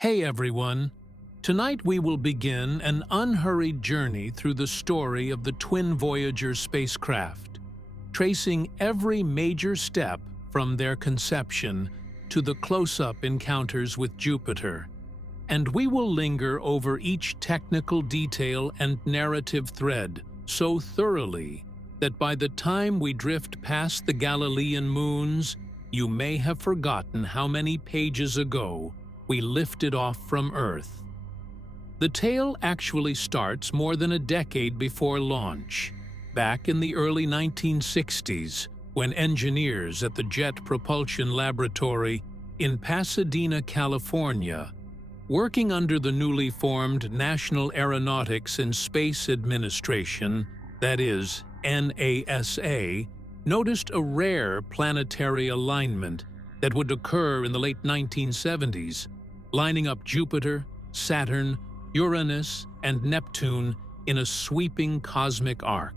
Hey everyone! Tonight we will begin an unhurried journey through the story of the twin Voyager spacecraft, tracing every major step from their conception to the close-up encounters with Jupiter. And we will linger over each technical detail and narrative thread so thoroughly that by the time we drift past the Galilean moons, you may have forgotten how many pages ago we lifted off from Earth. The tale actually starts more than a decade before launch, back in the early 1960s, when engineers at the Jet Propulsion Laboratory in Pasadena, California, working under the newly formed National Aeronautics and Space Administration, that is, NASA, noticed a rare planetary alignment that would occur in the late 1970s, lining up Jupiter, Saturn, Uranus, and Neptune in a sweeping cosmic arc.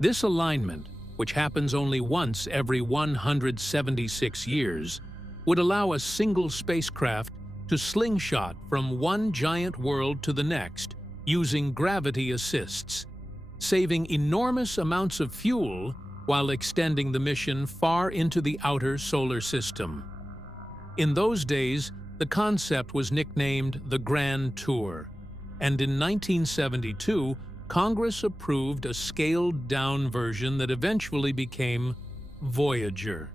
This alignment, which happens only once every 176 years, would allow a single spacecraft to slingshot from one giant world to the next using gravity assists, saving enormous amounts of fuel while extending the mission far into the outer solar system. In those days, the concept was nicknamed the Grand Tour, and in 1972, Congress approved a scaled-down version that eventually became Voyager.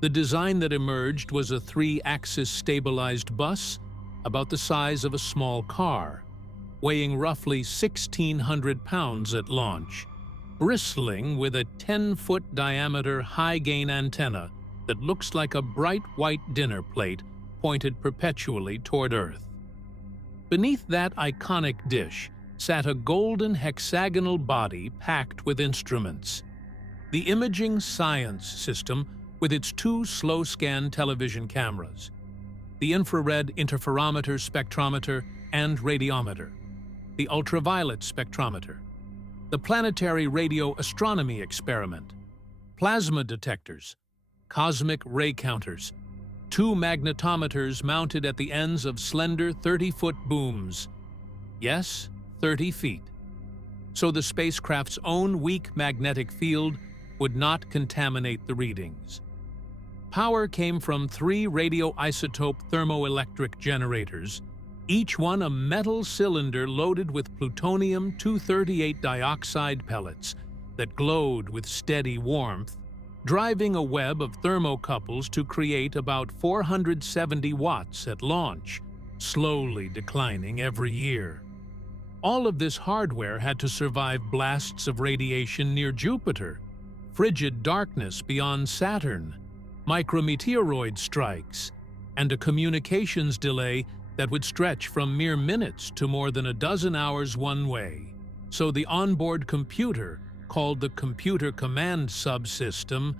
The design that emerged was a three-axis stabilized bus about the size of a small car, weighing roughly 1,600 pounds at launch, bristling with a 10-foot diameter high-gain antenna that looks like a bright white dinner plate pointed perpetually toward Earth. Beneath that iconic dish sat a golden hexagonal body packed with instruments. The Imaging Science System with its two slow-scan television cameras, the infrared interferometer spectrometer and radiometer, the ultraviolet spectrometer, the planetary radio astronomy experiment, plasma detectors, cosmic ray counters, two magnetometers mounted at the ends of slender 30-foot booms. Yes, 30 feet. So the spacecraft's own weak magnetic field would not contaminate the readings. Power came from three radioisotope thermoelectric generators, each one a metal cylinder loaded with plutonium-238 dioxide pellets that glowed with steady warmth, driving a web of thermocouples to create about 470 watts at launch, slowly declining every year. All of this hardware had to survive blasts of radiation near Jupiter, frigid darkness beyond Saturn, micrometeoroid strikes, and a communications delay that would stretch from mere minutes to more than a dozen hours one way. So the onboard computer, called the Computer Command Subsystem,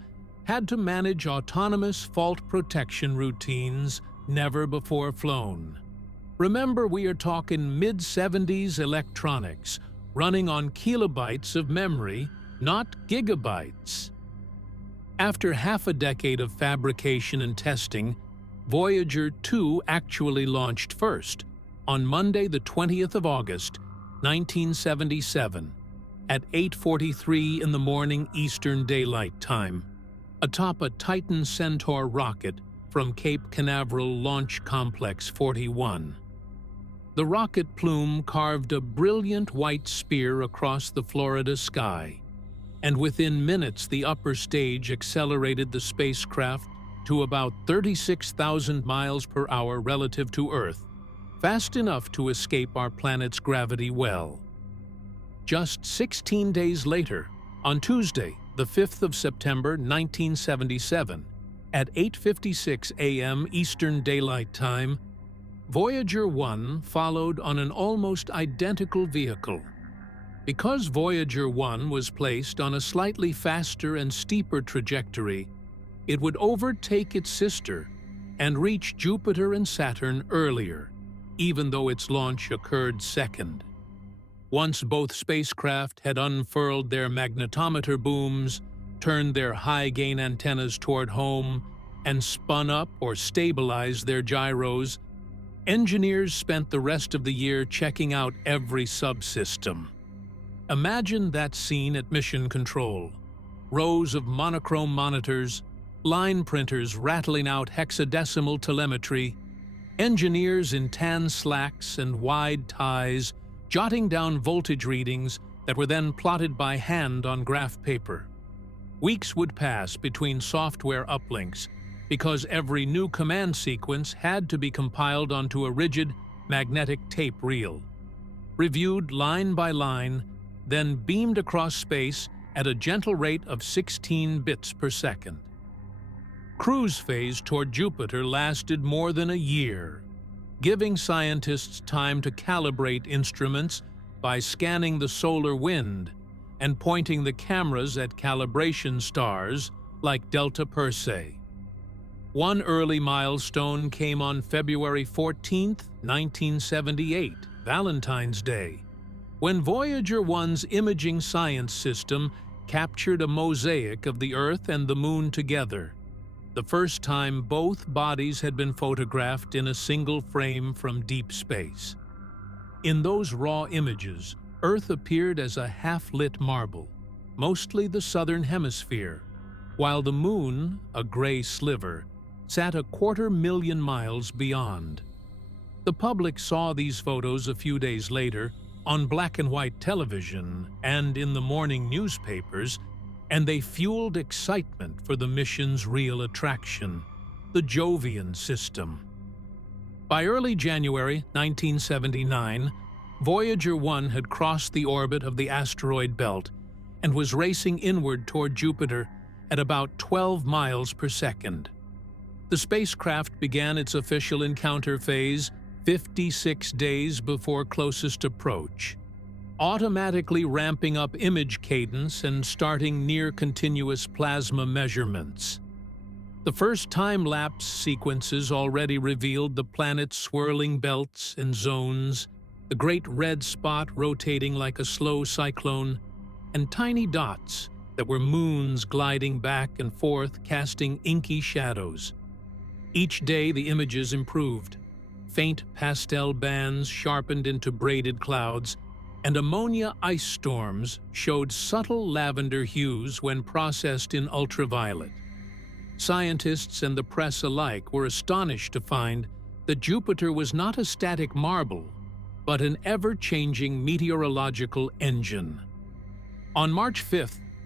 had to manage autonomous fault protection routines never before flown. Remember, we are talking mid-70s electronics, running on kilobytes of memory, not gigabytes. After half a decade of fabrication and testing, Voyager 2 actually launched first, on Monday the 20th of August, 1977, at 8:43 in the morning Eastern Daylight Time, atop a Titan Centaur rocket from Cape Canaveral Launch Complex 41. The rocket plume carved a brilliant white spear across the Florida sky, and within minutes the upper stage accelerated the spacecraft to about 36,000 miles per hour relative to Earth, fast enough to escape our planet's gravity well. Just 16 days later, on Tuesday, the 5th of September 1977, at 8:56 a.m. Eastern Daylight Time, Voyager 1 followed on an almost identical vehicle. Because Voyager 1 was placed on a slightly faster and steeper trajectory, it would overtake its sister and reach Jupiter and Saturn earlier, even though its launch occurred second. Once both spacecraft had unfurled their magnetometer booms, turned their high-gain antennas toward home, and spun up or stabilized their gyros, Engineers spent the rest of the year checking out every subsystem. Imagine that scene at Mission Control. Rows of monochrome monitors, line printers rattling out hexadecimal telemetry, engineers in tan slacks and wide ties jotting down voltage readings that were then plotted by hand on graph paper. Weeks would pass between software uplinks because every new command sequence had to be compiled onto a rigid magnetic tape reel, reviewed line by line, then beamed across space at a gentle rate of 16 bits per second. Cruise phase toward Jupiter lasted more than a year, giving scientists time to calibrate instruments by scanning the solar wind and pointing the cameras at calibration stars like Delta Persei. One early milestone came on February 14, 1978, Valentine's Day, when Voyager 1's imaging science system captured a mosaic of the Earth and the Moon together, the first time both bodies had been photographed in a single frame from deep space. In those raw images, Earth appeared as a half-lit marble, mostly the southern hemisphere, while the Moon, a gray sliver, sat 250,000 miles beyond. The public saw these photos a few days later on black-and-white television and in the morning newspapers, and they fueled excitement for the mission's real attraction, the Jovian system. By early January 1979, Voyager 1 had crossed the orbit of the asteroid belt and was racing inward toward Jupiter at about 12 miles per second. The spacecraft began its official encounter phase 56 days before closest approach, automatically ramping up image cadence and starting near-continuous plasma measurements. The first time-lapse sequences already revealed the planet's swirling belts and zones, the great red spot rotating like a slow cyclone, and tiny dots that were moons gliding back and forth, casting inky shadows. Each day the images improved. Faint pastel bands sharpened into braided clouds, and ammonia ice storms showed subtle lavender hues when processed in ultraviolet. Scientists and the press alike were astonished to find that Jupiter was not a static marble, but an ever-changing meteorological engine. On March 5,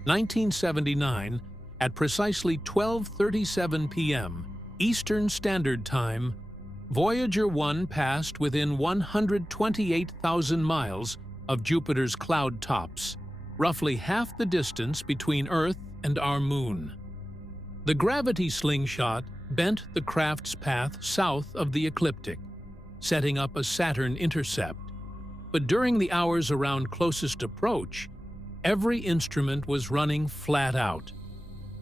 1979, at precisely 12:37 p.m. Eastern Standard Time, Voyager 1 passed within 128,000 miles of Jupiter's cloud tops, roughly half the distance between Earth and our Moon. The gravity slingshot bent the craft's path south of the ecliptic, setting up a Saturn intercept. But during the hours around closest approach, every instrument was running flat out.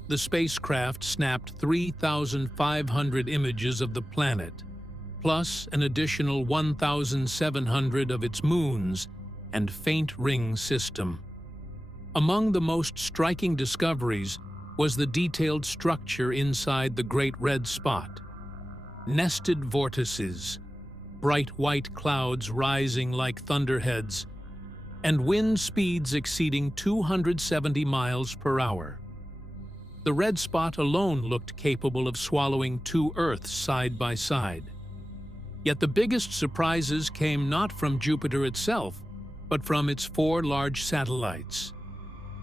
The spacecraft snapped 3,500 images of the planet, plus an additional 1,700 of its moons and faint ring system. Among the most striking discoveries was the detailed structure inside the Great Red Spot. Nested vortices, bright white clouds rising like thunderheads, and wind speeds exceeding 270 miles per hour. The red spot alone looked capable of swallowing two Earths side by side. Yet the biggest surprises came not from Jupiter itself, but from its 4 large satellites.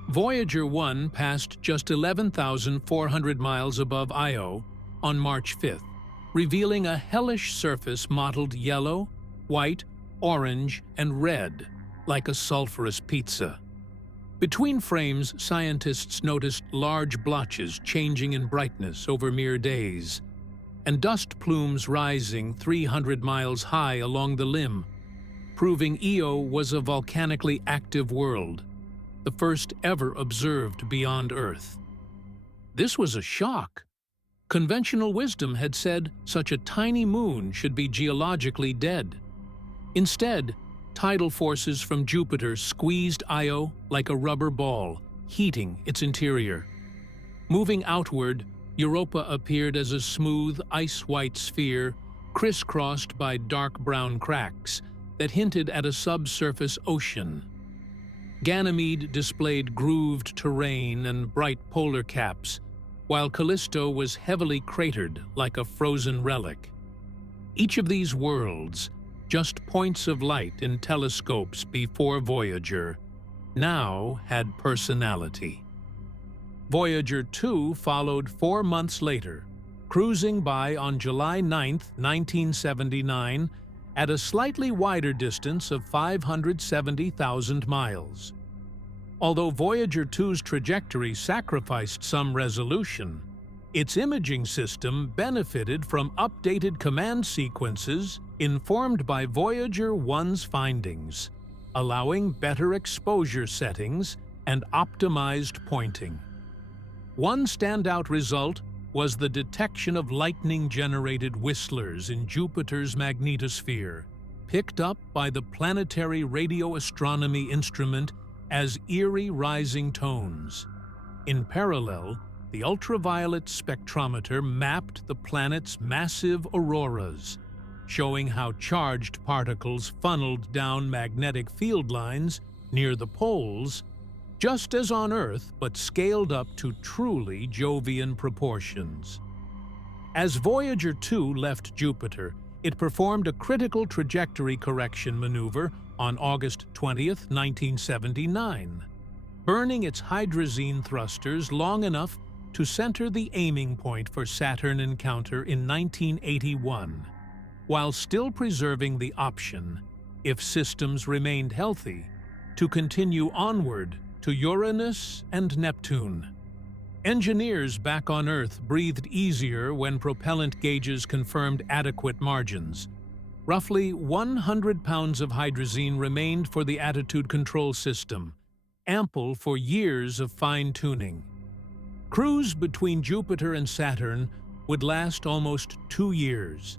Voyager 1 passed just 11,400 miles above Io on March 5th, revealing a hellish surface mottled yellow, white, orange, and red, like a sulfurous pizza. Between frames, scientists noticed large blotches changing in brightness over mere days, and dust plumes rising 300 miles high along the limb, proving Io was a volcanically active world, the first ever observed beyond Earth. This was a shock. Conventional wisdom had said such a tiny moon should be geologically dead. Instead, tidal forces from Jupiter squeezed Io like a rubber ball, heating its interior. Moving outward, Europa appeared as a smooth, ice-white sphere crisscrossed by dark brown cracks that hinted at a subsurface ocean. Ganymede displayed grooved terrain and bright polar caps, while Callisto was heavily cratered like a frozen relic. Each of these worlds, just points of light in telescopes before Voyager, now had personality. Voyager 2 followed 4 months later, cruising by on July 9, 1979, at a slightly wider distance of 570,000 miles. Although Voyager 2's trajectory sacrificed some resolution, its imaging system benefited from updated command sequences informed by Voyager 1's findings, allowing better exposure settings and optimized pointing. One standout result was the detection of lightning-generated whistlers in Jupiter's magnetosphere, picked up by the planetary radio astronomy instrument as eerie rising tones. In parallel, the ultraviolet spectrometer mapped the planet's massive auroras, showing how charged particles funneled down magnetic field lines near the poles, just as on Earth, but scaled up to truly Jovian proportions. As Voyager 2 left Jupiter, it performed a critical trajectory correction maneuver on August 20, 1979, burning its hydrazine thrusters long enough to center the aiming point for Saturn encounter in 1981, while still preserving the option, if systems remained healthy, to continue onward to Uranus and Neptune. Engineers back on Earth breathed easier when propellant gauges confirmed adequate margins. Roughly 100 pounds of hydrazine remained for the attitude control system, ample for years of fine-tuning. Cruise between Jupiter and Saturn would last almost 2 years,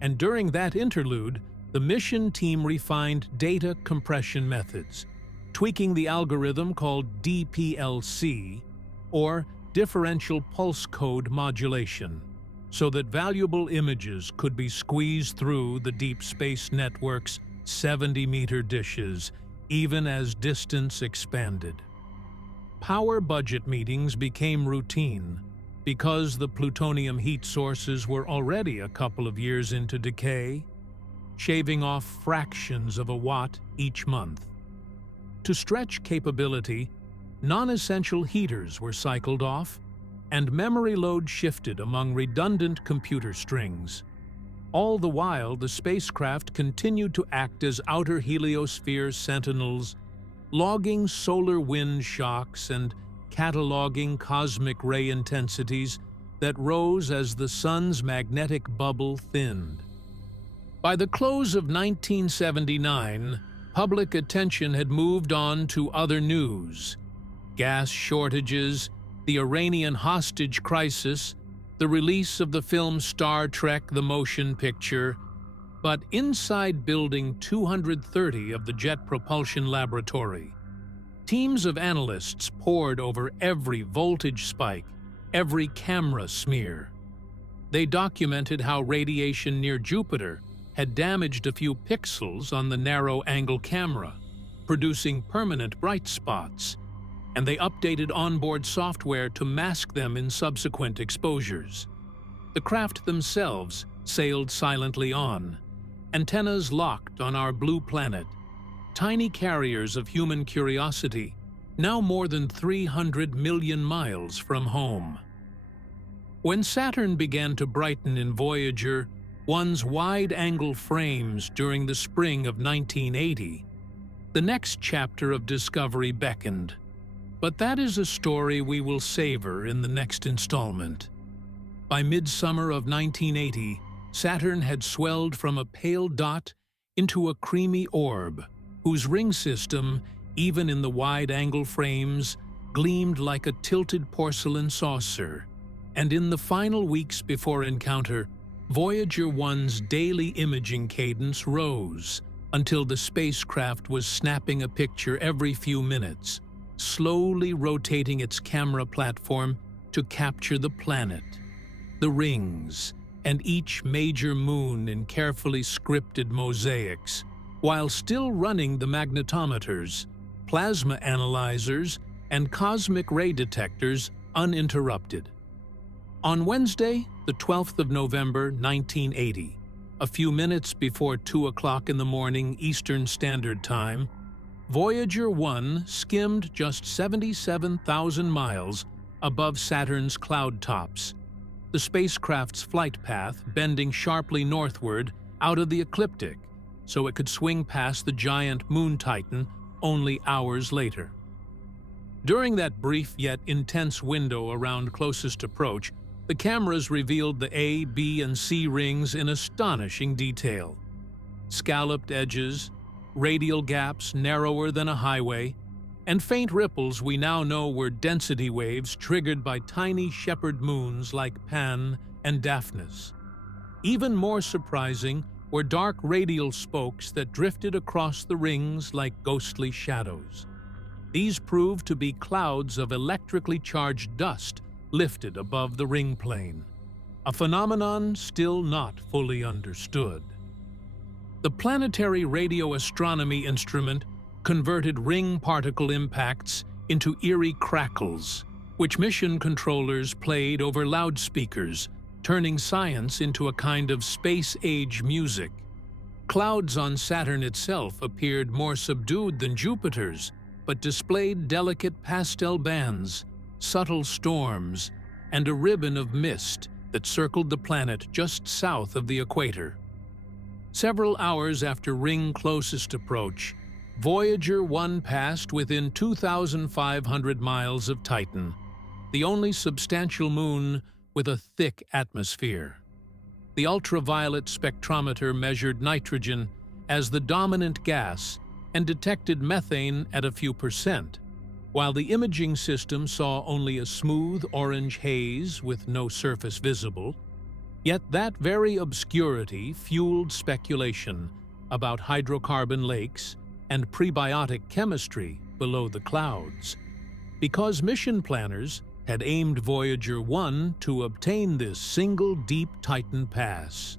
and during that interlude, the mission team refined data compression methods, tweaking the algorithm called DPLC, or differential pulse code modulation, so that valuable images could be squeezed through the deep space network's 70-meter dishes, even as distance expanded. Power budget meetings became routine because the plutonium heat sources were already a couple of years into decay, shaving off fractions of a watt each month. To stretch capability, non-essential heaters were cycled off, and memory load shifted among redundant computer strings. All the while, the spacecraft continued to act as outer heliosphere sentinels, logging solar wind shocks and cataloging cosmic ray intensities that rose as the sun's magnetic bubble thinned. By the close of 1979, public attention had moved on to other news: gas shortages, the Iranian hostage crisis, the release of the film Star Trek: The Motion Picture. But inside Building 230 of the Jet Propulsion Laboratory, teams of analysts pored over every voltage spike, every camera smear. They documented how radiation near Jupiter had damaged a few pixels on the narrow-angle camera, producing permanent bright spots, and they updated onboard software to mask them in subsequent exposures. The craft themselves sailed silently on, antennas locked on our blue planet, tiny carriers of human curiosity, now more than 300 million miles from home. When Saturn began to brighten in Voyager 1's wide-angle frames during the spring of 1980, the next chapter of discovery beckoned. But that is a story we will savor in the next installment. By midsummer of 1980, Saturn had swelled from a pale dot into a creamy orb, whose ring system, even in the wide-angle frames, gleamed like a tilted porcelain saucer. And in the final weeks before encounter, Voyager 1's daily imaging cadence rose until the spacecraft was snapping a picture every few minutes, slowly rotating its camera platform to capture the planet, the rings, and each major moon in carefully scripted mosaics, while still running the magnetometers, plasma analyzers, and cosmic ray detectors uninterrupted. On Wednesday, the 12th of November, 1980, a few minutes before 2 o'clock in the morning Eastern Standard Time, Voyager 1 skimmed just 77,000 miles above Saturn's cloud tops, the spacecraft's flight path bending sharply northward out of the ecliptic so it could swing past the giant moon Titan only hours later. During that brief yet intense window around closest approach, the cameras revealed the A, B, and C rings in astonishing detail. Scalloped edges, radial gaps narrower than a highway, and faint ripples we now know were density waves triggered by tiny shepherd moons like Pan and Daphnis. Even more surprising were dark radial spokes that drifted across the rings like ghostly shadows. These proved to be clouds of electrically charged dust lifted above the ring plane, a phenomenon still not fully understood. The planetary radio astronomy instrument converted ring particle impacts into eerie crackles, which mission controllers played over loudspeakers, turning science into a kind of space-age music. Clouds on Saturn itself appeared more subdued than Jupiter's, but displayed delicate pastel bands, subtle storms, and a ribbon of mist that circled the planet just south of the equator. Several hours after ring closest approach, Voyager 1 passed within 2,500 miles of Titan, the only substantial moon with a thick atmosphere. The ultraviolet spectrometer measured nitrogen as the dominant gas and detected methane at a few percent, while the imaging system saw only a smooth orange haze with no surface visible. Yet that very obscurity fueled speculation about hydrocarbon lakes and prebiotic chemistry below the clouds, because mission planners had aimed Voyager 1 to obtain this single deep Titan pass.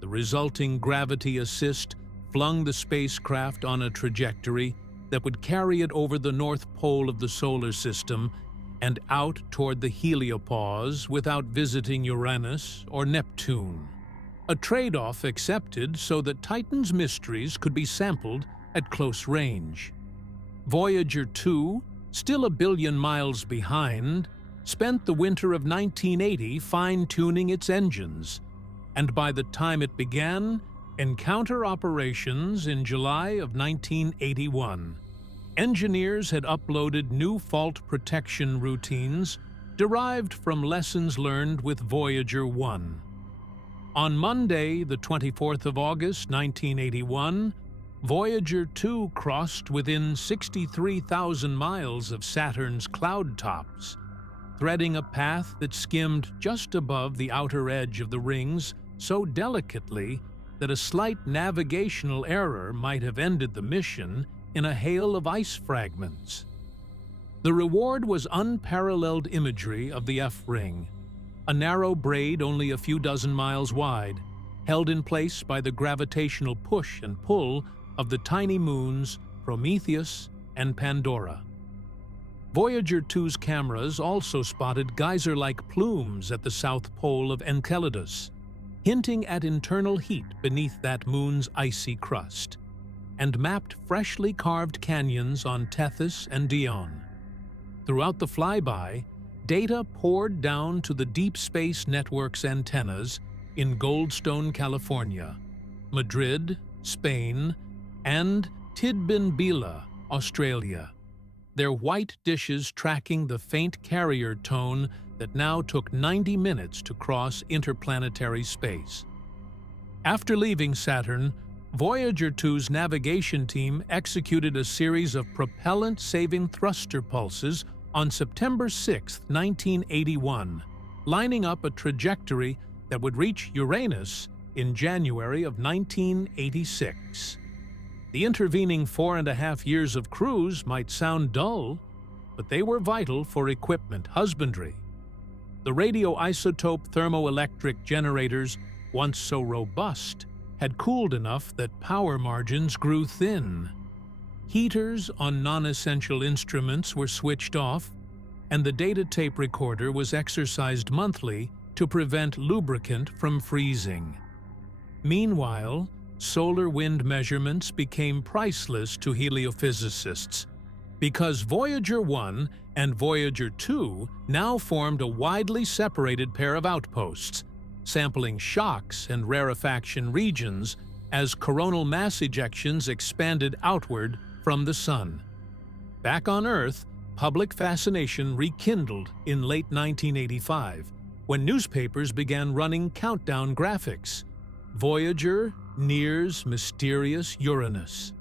The resulting gravity assist flung the spacecraft on a trajectory that would carry it over the North Pole of the solar system and out toward the heliopause without visiting Uranus or Neptune. A trade-off accepted so that Titan's mysteries could be sampled at close range. Voyager 2, still a billion miles behind, spent the winter of 1980 fine-tuning its engines, and by the time it began encounter operations in July of 1981, engineers had uploaded new fault protection routines derived from lessons learned with Voyager 1. On Monday, the 24th of August, 1981, Voyager 2 crossed within 63,000 miles of Saturn's cloud tops, threading a path that skimmed just above the outer edge of the rings so delicately that a slight navigational error might have ended the mission in a hail of ice fragments. The reward was unparalleled imagery of the F-ring, a narrow braid only a few dozen miles wide, held in place by the gravitational push and pull of the tiny moons Prometheus and Pandora. Voyager 2's cameras also spotted geyser-like plumes at the south pole of Enceladus, hinting at internal heat beneath that moon's icy crust, and mapped freshly carved canyons on Tethys and Dione. Throughout the flyby, data poured down to the Deep Space Network's antennas in Goldstone, California, Madrid, Spain, and Tidbinbilla, Australia, their white dishes tracking the faint carrier tone that now took 90 minutes to cross interplanetary space. After leaving Saturn, Voyager 2's navigation team executed a series of propellant-saving thruster pulses on September 6, 1981, lining up a trajectory that would reach Uranus in January of 1986. The intervening 4.5 years of cruise might sound dull, but they were vital for equipment husbandry. The radioisotope thermoelectric generators, once so robust, had cooled enough that power margins grew thin. Heaters on non-essential instruments were switched off, and the data tape recorder was exercised monthly to prevent lubricant from freezing. Meanwhile, solar wind measurements became priceless to heliophysicists, because Voyager 1 and Voyager 2 now formed a widely separated pair of outposts, sampling shocks and rarefaction regions as coronal mass ejections expanded outward from the Sun. Back on Earth, public fascination rekindled in late 1985, when newspapers began running countdown graphics. Voyager nears mysterious Uranus.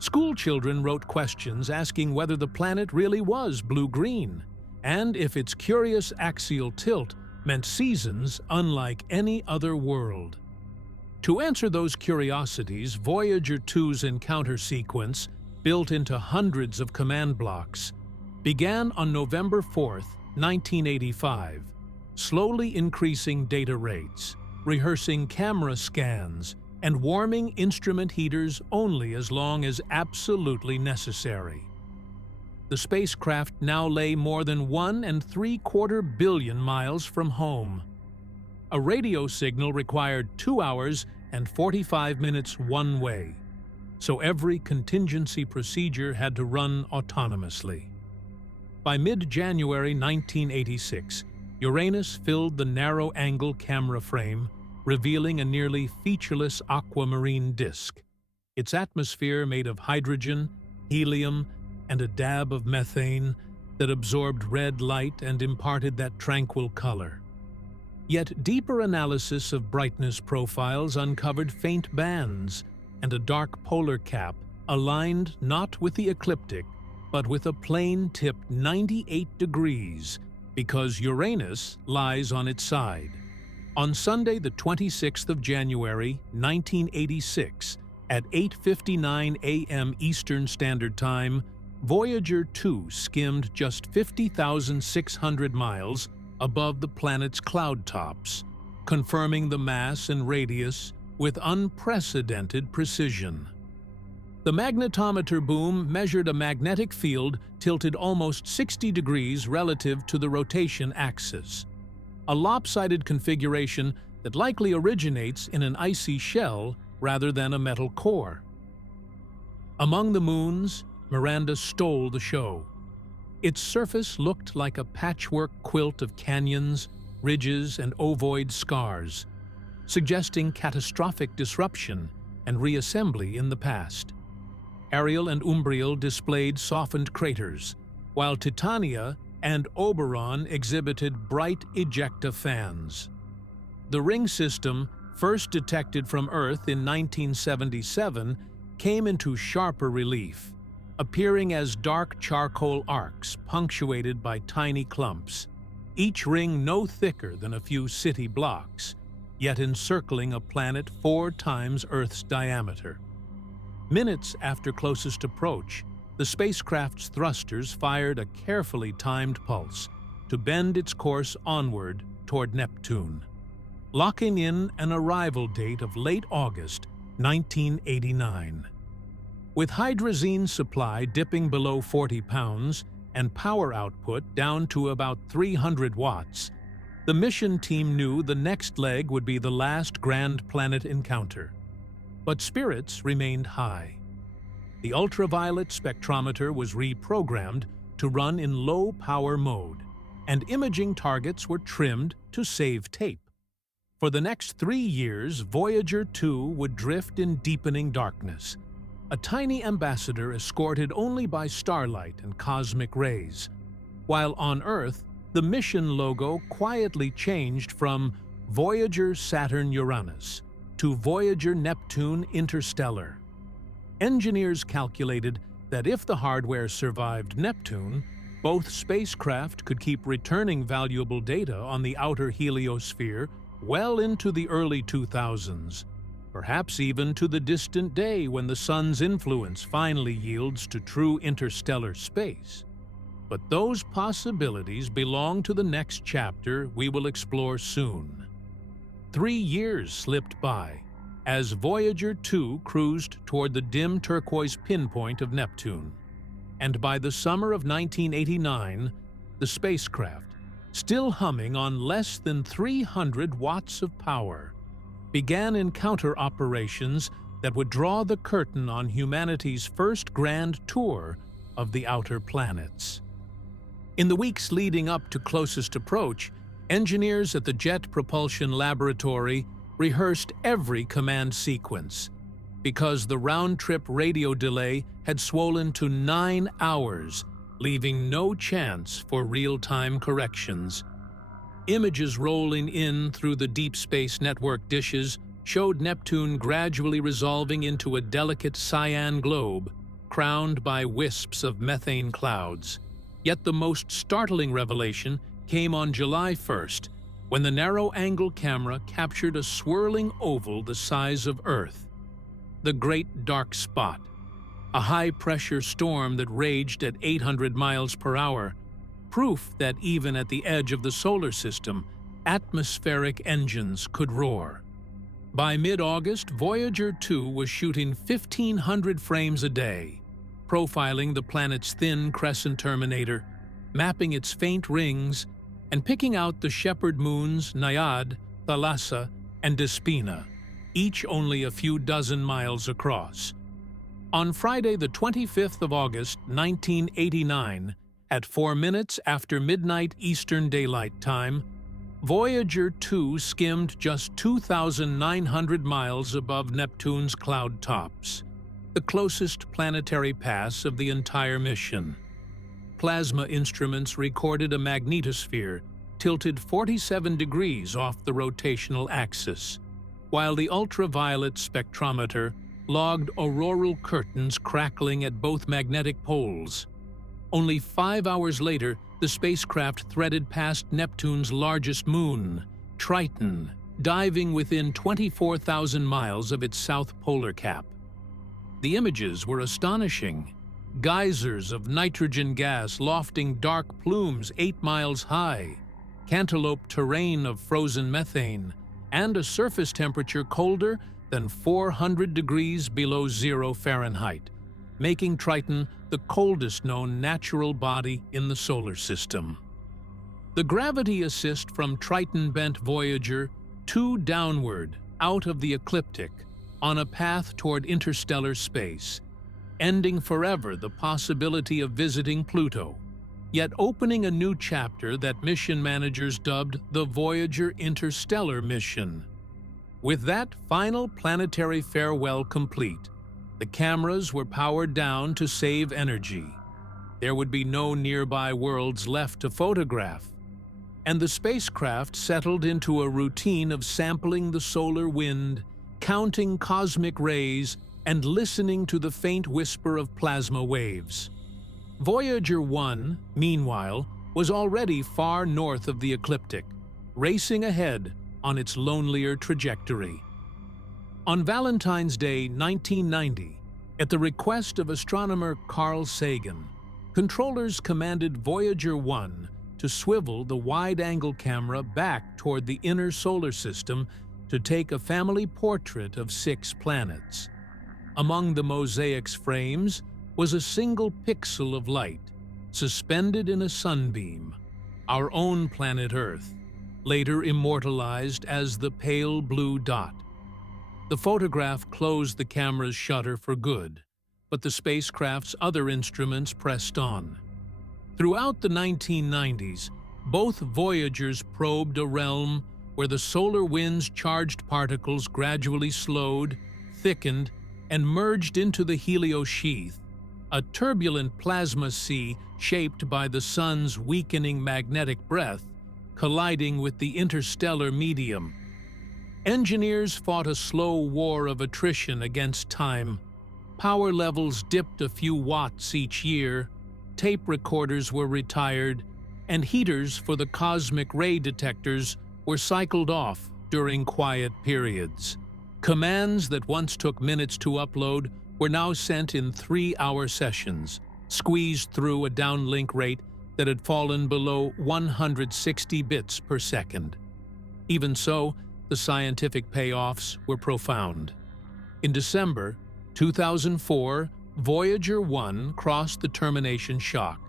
School children wrote questions asking whether the planet really was blue-green, and if its curious axial tilt meant seasons unlike any other world. To answer those curiosities, Voyager 2's encounter sequence, built into hundreds of command blocks, began on November 4, 1985, slowly increasing data rates, rehearsing camera scans, and warming instrument heaters only as long as absolutely necessary. The spacecraft now lay more than 1.75 billion miles from home. A radio signal required 2 hours and 45 minutes one way, so every contingency procedure had to run autonomously. By mid-January 1986, Uranus filled the narrow-angle camera frame, revealing a nearly featureless aquamarine disk, its atmosphere made of hydrogen, helium, and a dab of methane that absorbed red light and imparted that tranquil color. Yet deeper analysis of brightness profiles uncovered faint bands and a dark polar cap aligned not with the ecliptic, but with a plane tipped 98 degrees because Uranus lies on its side. On Sunday, the 26th of January, 1986, at 8:59 a.m. Eastern Standard Time, Voyager 2 skimmed just 50,600 miles above the planet's cloud tops, confirming the mass and radius with unprecedented precision. The magnetometer boom measured a magnetic field tilted almost 60 degrees relative to the rotation axis, a lopsided configuration that likely originates in an icy shell rather than a metal core. Among the moons, Miranda stole the show. Its surface looked like a patchwork quilt of canyons, ridges, and ovoid scars, suggesting catastrophic disruption and reassembly in the past. Ariel and Umbriel displayed softened craters, while Titania and Oberon exhibited bright ejecta fans. The ring system, first detected from Earth in 1977, came into sharper relief, appearing as dark charcoal arcs punctuated by tiny clumps, each ring no thicker than a few city blocks, yet encircling a planet 4 times Earth's diameter. Minutes after closest approach, the spacecraft's thrusters fired a carefully timed pulse to bend its course onward toward Neptune, locking in an arrival date of late August 1989. With hydrazine supply dipping below 40 pounds and power output down to about 300 watts, the mission team knew the next leg would be the last grand planet encounter. But spirits remained high. The ultraviolet spectrometer was reprogrammed to run in low-power mode, and imaging targets were trimmed to save tape. For the next 3 years, Voyager 2 would drift in deepening darkness, a tiny ambassador escorted only by starlight and cosmic rays, while on Earth, the mission logo quietly changed from Voyager Saturn-Uranus to Voyager Neptune Interstellar. Engineers calculated that if the hardware survived Neptune, both spacecraft could keep returning valuable data on the outer heliosphere well into the early 2000s, perhaps even to the distant day when the Sun's influence finally yields to true interstellar space. But those possibilities belong to the next chapter we will explore soon. 3 years slipped by as Voyager 2 cruised toward the dim turquoise pinpoint of Neptune. And by the summer of 1989, the spacecraft, still humming on less than 300 watts of power, began encounter operations that would draw the curtain on humanity's first grand tour of the outer planets. In the weeks leading up to closest approach, engineers at the Jet Propulsion Laboratory rehearsed every command sequence, because the round-trip radio delay had swollen to 9 hours, leaving no chance for real-time corrections. Images rolling in through the Deep Space Network dishes showed Neptune gradually resolving into a delicate cyan globe, crowned by wisps of methane clouds. Yet the most startling revelation came on July 1st, when the narrow-angle camera captured a swirling oval the size of Earth. The Great Dark Spot, a high-pressure storm that raged at 800 miles per hour, proof that even at the edge of the solar system, atmospheric engines could roar. By mid-August, Voyager 2 was shooting 1,500 frames a day, profiling the planet's thin crescent terminator, mapping its faint rings, and picking out the shepherd moons Naiad, Thalassa, and Despina, each only a few dozen miles across. On Friday, the 25th of August, 1989, at 4 minutes after midnight Eastern Daylight Time, Voyager 2 skimmed just 2,900 miles above Neptune's cloud tops, the closest planetary pass of the entire mission. Plasma instruments recorded a magnetosphere tilted 47 degrees off the rotational axis, while the ultraviolet spectrometer logged auroral curtains crackling at both magnetic poles. Only 5 hours later, the spacecraft threaded past Neptune's largest moon, Triton, diving within 24,000 miles of its south polar cap. The images were astonishing. Geysers of nitrogen gas lofting dark plumes 8 miles high, cantaloupe terrain of frozen methane, and a surface temperature colder than 400 degrees below 0 Fahrenheit, making Triton the coldest known natural body in the solar system. The gravity assist from Triton bent Voyager 2 downward, out of the ecliptic, on a path toward interstellar space, ending forever the possibility of visiting Pluto, yet opening a new chapter that mission managers dubbed the Voyager Interstellar Mission. With that final planetary farewell complete, the cameras were powered down to save energy. There would be no nearby worlds left to photograph, and the spacecraft settled into a routine of sampling the solar wind, counting cosmic rays, and listening to the faint whisper of plasma waves. Voyager 1, meanwhile, was already far north of the ecliptic, racing ahead on its lonelier trajectory. On Valentine's Day 1990, at the request of astronomer Carl Sagan, controllers commanded Voyager 1 to swivel the wide-angle camera back toward the inner solar system to take a family portrait of 6 planets. Among the mosaic's frames was a single pixel of light, suspended in a sunbeam, our own planet Earth, later immortalized as the pale blue dot. The photograph closed the camera's shutter for good, but the spacecraft's other instruments pressed on. Throughout the 1990s, both Voyagers probed a realm where the solar wind's charged particles gradually slowed, thickened, and merged into the heliosheath, a turbulent plasma sea shaped by the sun's weakening magnetic breath, colliding with the interstellar medium. Engineers fought a slow war of attrition against time. Power levels dipped a few watts each year, tape recorders were retired, and heaters for the cosmic ray detectors were cycled off during quiet periods. Commands that once took minutes to upload were now sent in 3-hour sessions, squeezed through a downlink rate that had fallen below 160 bits per second. Even so, the scientific payoffs were profound. In December 2004, Voyager 1 crossed the termination shock,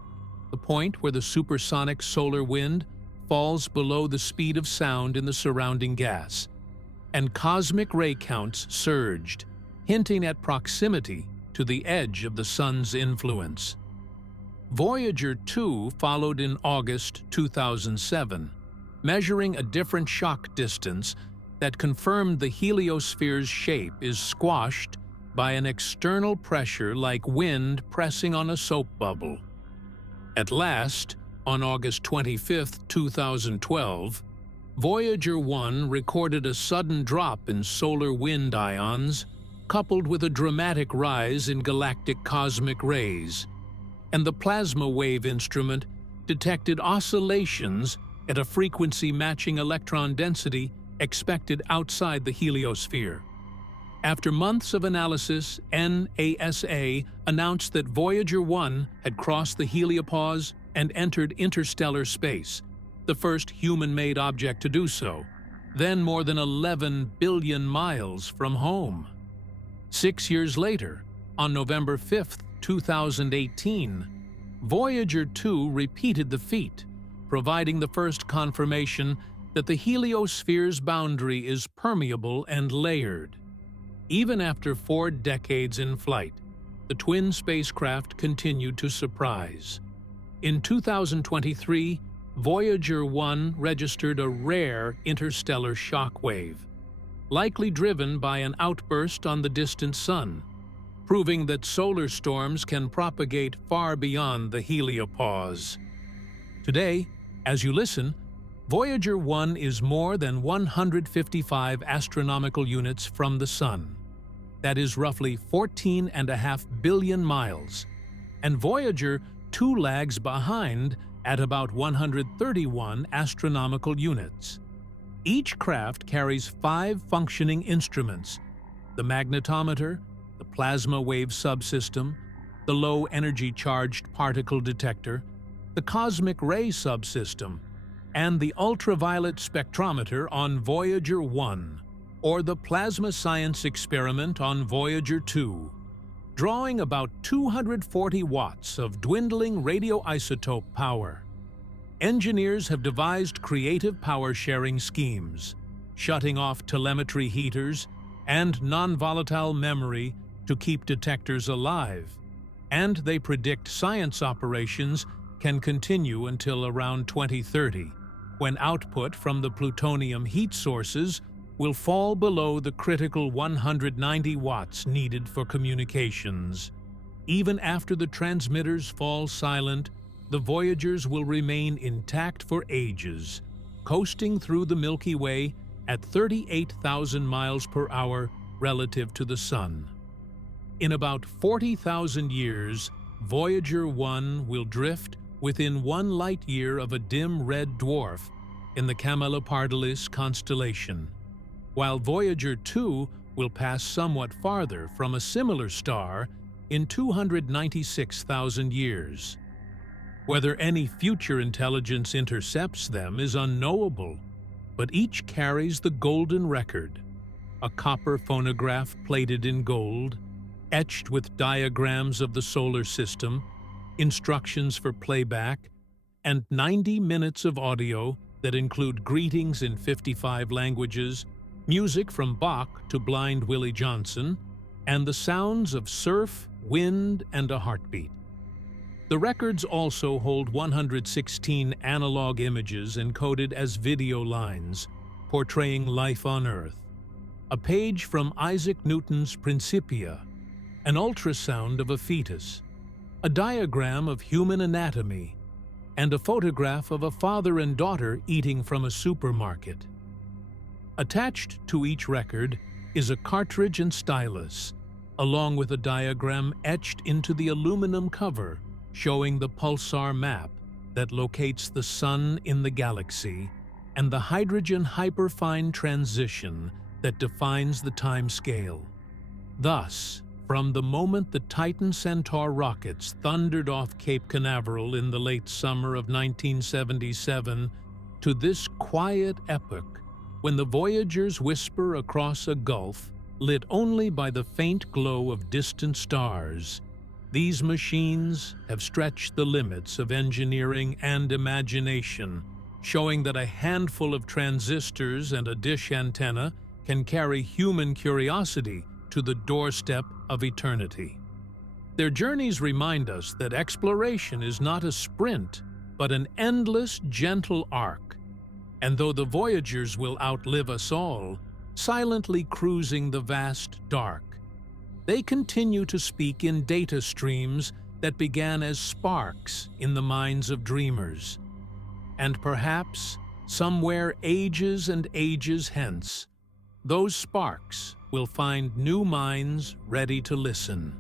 the point where the supersonic solar wind falls below the speed of sound in the surrounding gas, and cosmic ray counts surged, hinting at proximity to the edge of the Sun's influence. Voyager 2 followed in August 2007, measuring a different shock distance that confirmed the heliosphere's shape is squashed by an external pressure like wind pressing on a soap bubble. At last, on August 25, 2012, Voyager 1 recorded a sudden drop in solar wind ions, coupled with a dramatic rise in galactic cosmic rays, and the plasma wave instrument detected oscillations at a frequency matching electron density expected outside the heliosphere. After months of analysis, NASA announced that Voyager 1 had crossed the heliopause and entered interstellar space, the first human-made object to do so, then more than 11 billion miles from home. 6 years later, on November 5, 2018, Voyager 2 repeated the feat, providing the first confirmation that the heliosphere's boundary is permeable and layered. Even after 4 decades in flight, the twin spacecraft continued to surprise. In 2023, Voyager 1 registered a rare interstellar shock wave, likely driven by an outburst on the distant Sun, proving that solar storms can propagate far beyond the heliopause. Today, as you listen, Voyager 1 is more than 155 astronomical units from the Sun. That is roughly 14.5 billion miles, and Voyager 2 lags behind at about 131 astronomical units. Each craft carries 5 functioning instruments: the magnetometer, the plasma wave subsystem, the low-energy charged particle detector, the cosmic ray subsystem, and the ultraviolet spectrometer on Voyager 1, or the plasma science experiment on Voyager 2, drawing about 240 watts of dwindling radioisotope power. Engineers have devised creative power-sharing schemes, shutting off telemetry heaters and non-volatile memory to keep detectors alive, and they predict science operations can continue until around 2030, when output from the plutonium heat sources will fall below the critical 190 watts needed for communications. Even after the transmitters fall silent, the Voyagers will remain intact for ages, coasting through the Milky Way at 38,000 miles per hour relative to the Sun. In about 40,000 years, Voyager 1 will drift within 1 light-year of a dim red dwarf in the Camelopardalis constellation, while Voyager 2 will pass somewhat farther from a similar star in 296,000 years. Whether any future intelligence intercepts them is unknowable, but each carries the golden record: a copper phonograph plated in gold, etched with diagrams of the solar system, instructions for playback, and 90 minutes of audio that include greetings in 55 languages, music from Bach to Blind Willie Johnson, and the sounds of surf, wind, and a heartbeat. The records also hold 116 analog images encoded as video lines, portraying life on Earth, a page from Isaac Newton's Principia, an ultrasound of a fetus, a diagram of human anatomy, and a photograph of a father and daughter eating from a supermarket. Attached to each record is a cartridge and stylus, along with a diagram etched into the aluminum cover showing the pulsar map that locates the Sun in the galaxy and the hydrogen hyperfine transition that defines the time scale. Thus, From the moment the Titan Centaur rockets thundered off Cape Canaveral in the late summer of 1977 to this quiet epoch when the Voyagers whisper across a gulf lit only by the faint glow of distant stars, these machines have stretched the limits of engineering and imagination, showing that a handful of transistors and a dish antenna can carry human curiosity to the doorstep of eternity. Their journeys remind us that exploration is not a sprint, but an endless, gentle arc. And though the Voyagers will outlive us all, silently cruising the vast dark, they continue to speak in data streams that began as sparks in the minds of dreamers. And perhaps, somewhere ages and ages hence, those sparks will find new minds ready to listen.